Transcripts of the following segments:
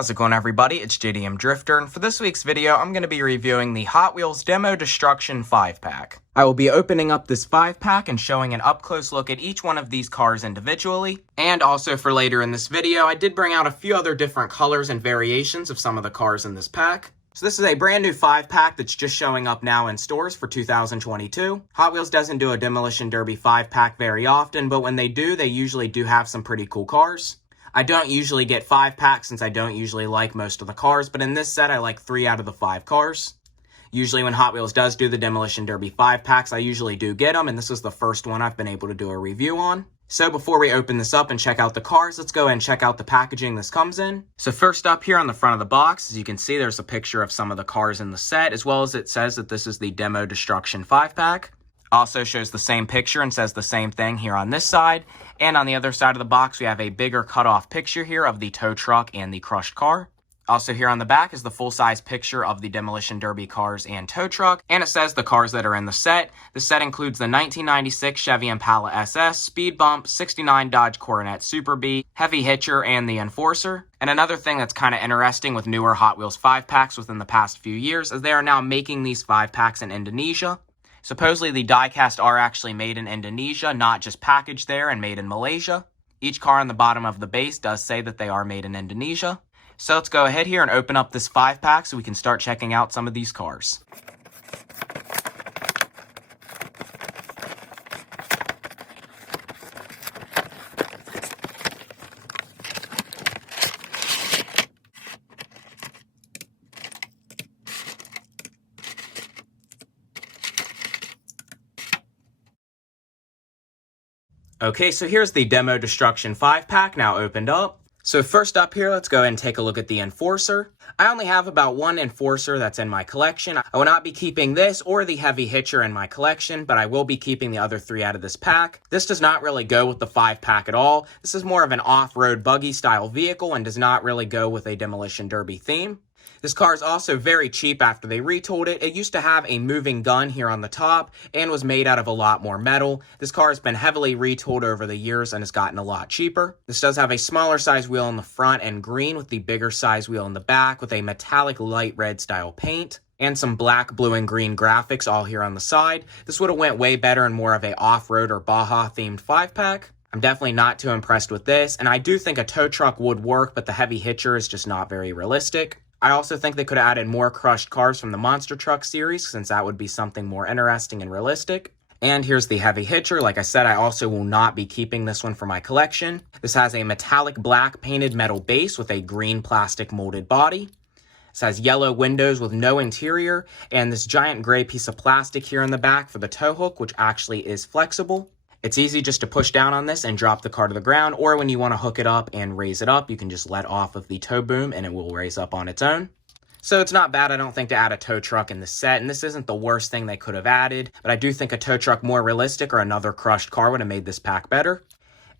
How's it going, everybody? It's JDM Drifter, and for this week's video, I'm going to be reviewing the Hot Wheels Demo Destruction 5-pack. I will be opening up this 5-pack and showing an up-close look at each one of these cars individually. And also for later in this video, I did bring out a few other different colors and variations of some of the cars in this pack. So this is a brand new 5-pack that's just showing up now in stores for 2022. Hot Wheels doesn't do a Demolition Derby 5-pack very often, but when they do, they usually do have some pretty cool cars. I don't usually get 5-packs since I don't usually like most of the cars, but in this set I like 3 out of the 5 cars. Usually when Hot Wheels does do the Demolition Derby 5-packs, I usually do get them, and this is the first one I've been able to do a review on. So before we open this up and check out the cars, let's go ahead and check out the packaging this comes in. So first up here on the front of the box, as you can see, there's a picture of some of the cars in the set, as well as it says that this is the Demo Destruction 5-pack. Also shows the same picture and says the same thing here on this side. And on the other side of the box, we have a bigger cut-off picture here of the tow truck and the crushed car. Also here on the back is the full-size picture of the Demolition Derby cars and tow truck. And it says the cars that are in the set. The set includes the 1996 Chevy Impala SS, Speed Bump, 69 Dodge Coronet Super B, Heavy Hitcher, and the Enforcer. And another thing that's kind of interesting with newer Hot Wheels 5-packs within the past few years is they are now making these 5-packs in Indonesia. Supposedly, the die-cast are actually made in Indonesia, not just packaged there and made in Malaysia. Each car on the bottom of the base does say that they are made in Indonesia. So let's go ahead here and open up this 5-pack so we can start checking out some of these cars. Okay, so here's the Demo Destruction 5-pack now opened up. So first up here, let's go ahead and take a look at the Enforcer. I only have about one Enforcer that's in my collection. I will not be keeping this or the Heavy Hitcher in my collection, but I will be keeping the other 3 out of this pack. This does not really go with the 5-pack at all. This is more of an off-road buggy style vehicle and does not really go with a Demolition Derby theme. This car is also very cheap after they retooled it. It used to have a moving gun here on the top and was made out of a lot more metal. This car has been heavily retooled over the years and has gotten a lot cheaper. This does have a smaller size wheel in the front and green with the bigger size wheel in the back with a metallic light red style paint and some black, blue, and green graphics all here on the side. This would have went way better in more of a off-road or Baja themed 5-pack. I'm definitely not too impressed with this, and I do think a tow truck would work, but the Heavy Hitcher is just not very realistic. I also think they could have added more crushed cars from the Monster Truck series, since that would be something more interesting and realistic. And here's the Heavy Hitcher. Like I said, I also will not be keeping this one for my collection. This has a metallic black painted metal base with a green plastic molded body. This has yellow windows with no interior, and this giant gray piece of plastic here in the back for the tow hook, which actually is flexible. It's easy just to push down on this and drop the car to the ground, or when you want to hook it up and raise it up, you can just let off of the tow boom and it will raise up on its own. So it's not bad, I don't think, to add a tow truck in the set, and this isn't the worst thing they could have added, but I do think a tow truck more realistic or another crushed car would have made this pack better.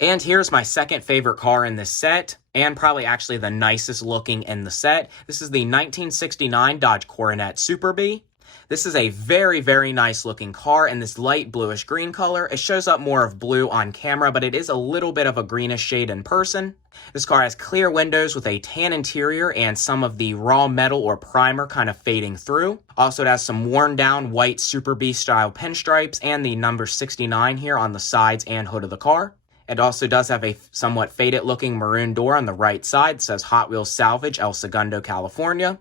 And here's my second favorite car in this set, and probably actually the nicest looking in the set. This is the 1969 Dodge Coronet Super B. This is a very, very nice looking car in this light bluish green color. It shows up more of blue on camera, but it is a little bit of a greenish shade in person. This car has clear windows with a tan interior and some of the raw metal or primer kind of fading through. Also, it has some worn down white Super B style pinstripes and the number 69 here on the sides and hood of the car. It also does have a somewhat faded looking maroon door on the right side. It says Hot Wheels Salvage, El Segundo, California.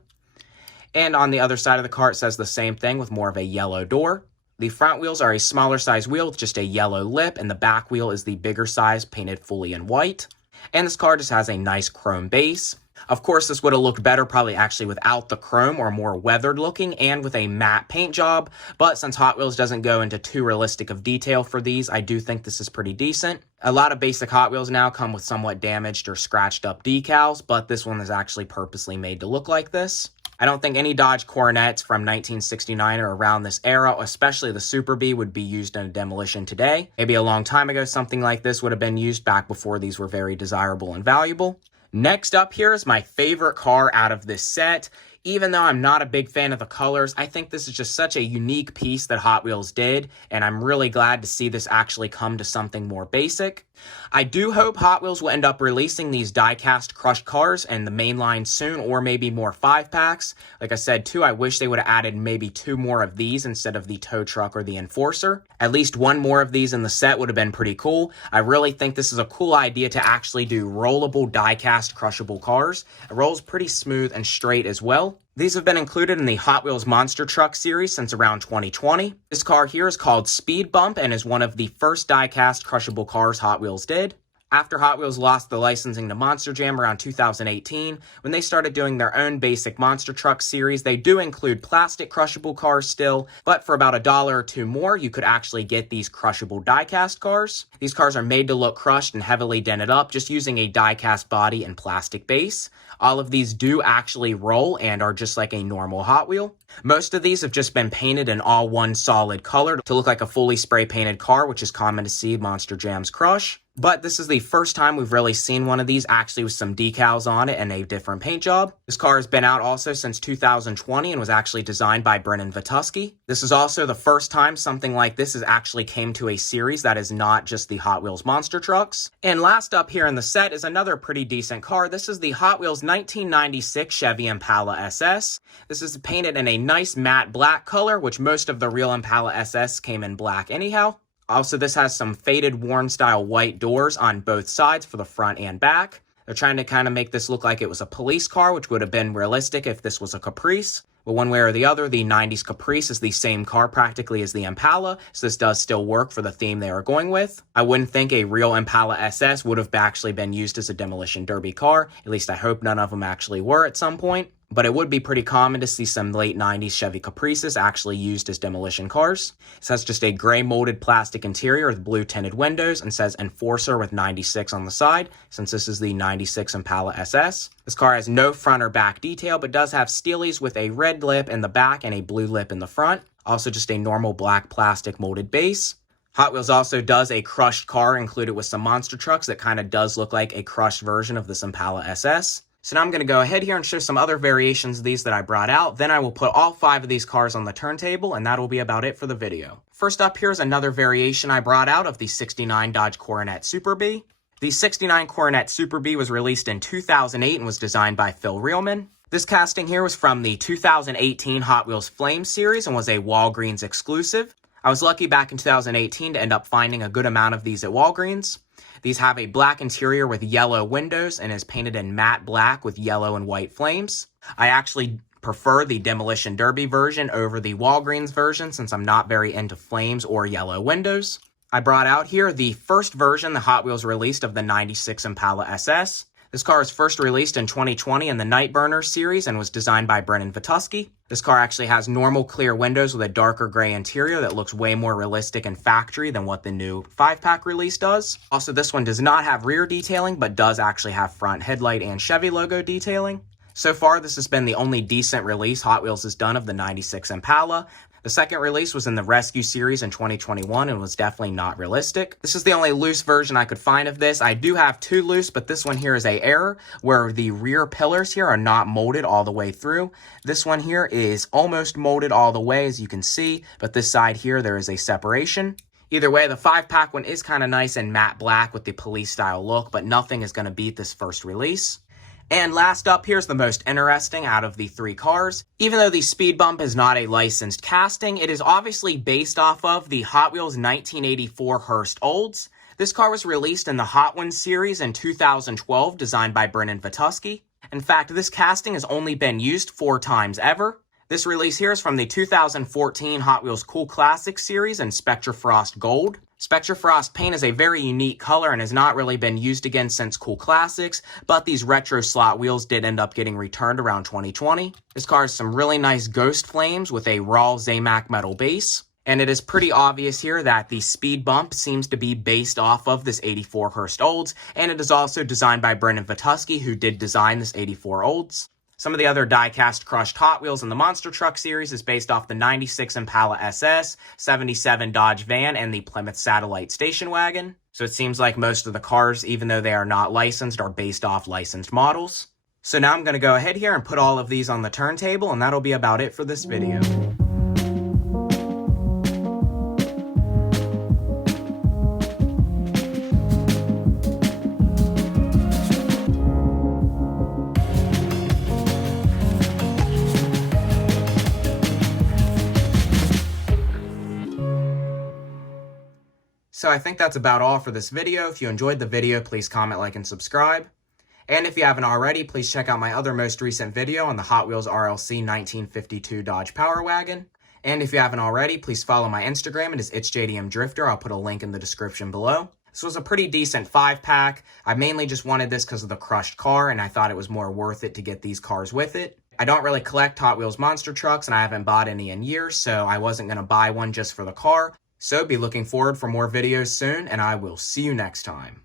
And on the other side of the car, it says the same thing with more of a yellow door. The front wheels are a smaller size wheel with just a yellow lip, and the back wheel is the bigger size, painted fully in white. And this car just has a nice chrome base. Of course, this would have looked better probably actually without the chrome or more weathered looking and with a matte paint job, but since Hot Wheels doesn't go into too realistic of detail for these, I do think this is pretty decent. A lot of basic Hot Wheels now come with somewhat damaged or scratched up decals, but this one is actually purposely made to look like this. I don't think any Dodge Coronets from 1969 or around this era, especially the Super B, would be used in a demolition today. Maybe a long time ago, something like this would have been used back before these were very desirable and valuable. Next up here is my favorite car out of this set. Even though I'm not a big fan of the colors, I think this is just such a unique piece that Hot Wheels did, and I'm really glad to see this actually come to something more basic. I do hope Hot Wheels will end up releasing these die-cast crushed cars in the main line soon, or maybe more 5-packs. Like I said too, I wish they would have added maybe 2 more of these instead of the tow truck or the Enforcer. At least 1 more of these in the set would have been pretty cool. I really think this is a cool idea to actually do rollable die-cast crushable cars. It rolls pretty smooth and straight as well. These have been included in the Hot Wheels Monster Truck series since around 2020. This car here is called Speed Bump and is one of the first die-cast crushable cars Hot Wheels did. After Hot Wheels lost the licensing to Monster Jam around 2018, when they started doing their own basic Monster Truck series, they do include plastic crushable cars still, but for about $1 or $2 more, you could actually get these crushable die-cast cars. These cars are made to look crushed and heavily dented up, just using a die-cast body and plastic base. All of these do actually roll and are just like a normal Hot Wheel. Most of these have just been painted in all one solid color to look like a fully spray painted car, which is common to see Monster Jams crush. But this is the first time we've really seen one of these actually with some decals on it and a different paint job. This car has been out also since 2020 and was actually designed by Brennan Vituski. This is also the first time something like this has actually came to a series that is not just the Hot Wheels Monster Trucks. And last up here in the set is another pretty decent car. This is the Hot Wheels 1996 Chevy Impala SS. This is painted in a nice matte black color, which most of the real Impala SS came in black anyhow. Also, this has some faded worn style white doors on both sides for the front and back. They're trying to kind of make this look like it was a police car, which would have been realistic if this was a Caprice. But one way or the other, the 90s Caprice is the same car practically as the Impala, so this does still work for the theme they are going with. I wouldn't think a real Impala SS would have actually been used as a demolition derby car. At least I hope none of them actually were at some point. But it would be pretty common to see some late 90s Chevy Caprices actually used as demolition cars. This has just a gray molded plastic interior with blue tinted windows and says Enforcer with 96 on the side, since this is the 96 Impala SS. This car has no front or back detail, but does have steelies with a red lip in the back and a blue lip in the front. Also just a normal black plastic molded base. Hot Wheels also does a crushed car included with some monster trucks that kind of does look like a crushed version of this Impala SS. So now I'm going to go ahead here and show some other variations of these that I brought out. Then I will put all 5 of these cars on the turntable, and that'll be about it for the video. First up here is another variation I brought out of the 69 Dodge Coronet Super Bee. The 69 Coronet Super Bee was released in 2008 and was designed by Phil Reelman. This casting here was from the 2018 Hot Wheels Flame series and was a Walgreens exclusive. I was lucky back in 2018 to end up finding a good amount of these at Walgreens. These have a black interior with yellow windows and is painted in matte black with yellow and white flames. I actually prefer the Demolition Derby version over the Walgreens version since I'm not very into flames or yellow windows. I brought out here the first version the Hot Wheels released of the 96 Impala SS. This car was first released in 2020 in the Nightburner series and was designed by Brennan Vituski. This car actually has normal clear windows with a darker gray interior that looks way more realistic and factory than what the new 5-pack release does. Also, this one does not have rear detailing, but does actually have front headlight and Chevy logo detailing. So far, this has been the only decent release Hot Wheels has done of the 96 Impala. The second release was in the Rescue series in 2021 and was definitely not realistic. This is the only loose version I could find of this. I do have 2 loose, but this one here is a error where the rear pillars here are not molded all the way through. This one here is almost molded all the way, as you can see, but this side here there is a separation. Either way, the 5-pack one is kind of nice and matte black with the police style look, but nothing is going to beat this first release. And last up, here's the most interesting out of the 3 cars. Even though the Speed Bump is not a licensed casting, it is obviously based off of the Hot Wheels 1984 Hearst Olds. This car was released in the Hot Ones series in 2012, designed by Brennan Vituski. In fact, this casting has only been used 4 times ever. This release here is from the 2014 Hot Wheels Cool Classics series in Spectra Frost Gold. Spectra Frost paint is a very unique color and has not really been used again since Cool Classics, but these retro slot wheels did end up getting returned around 2020. This car has some really nice ghost flames with a raw Zamac metal base. And it is pretty obvious here that the Speed Bump seems to be based off of this 84 Hearst Olds, and it is also designed by Brennan Vituski, who did design this 84 Olds. Some of the other die-cast crushed Hot Wheels in the Monster Truck series is based off the 96 Impala SS, 77 Dodge Van, and the Plymouth Satellite station wagon. So it seems like most of the cars, even though they are not licensed, are based off licensed models. So now I'm going to go ahead here and put all of these on the turntable, and that'll be about it for this video. So I think that's about all for this video. If you enjoyed the video, please comment, like, and subscribe. And if you haven't already, please check out my other most recent video on the Hot Wheels RLC 1952 Dodge Power Wagon. And if you haven't already, please follow my Instagram. It is itsjdmdrifter. I'll put a link in the description below. This was a pretty decent 5-pack. I mainly just wanted this because of the crushed car, and I thought it was more worth it to get these cars with it. I don't really collect Hot Wheels monster trucks, and I haven't bought any in years, so I wasn't going to buy one just for the car. So be looking forward for more videos soon, and I will see you next time.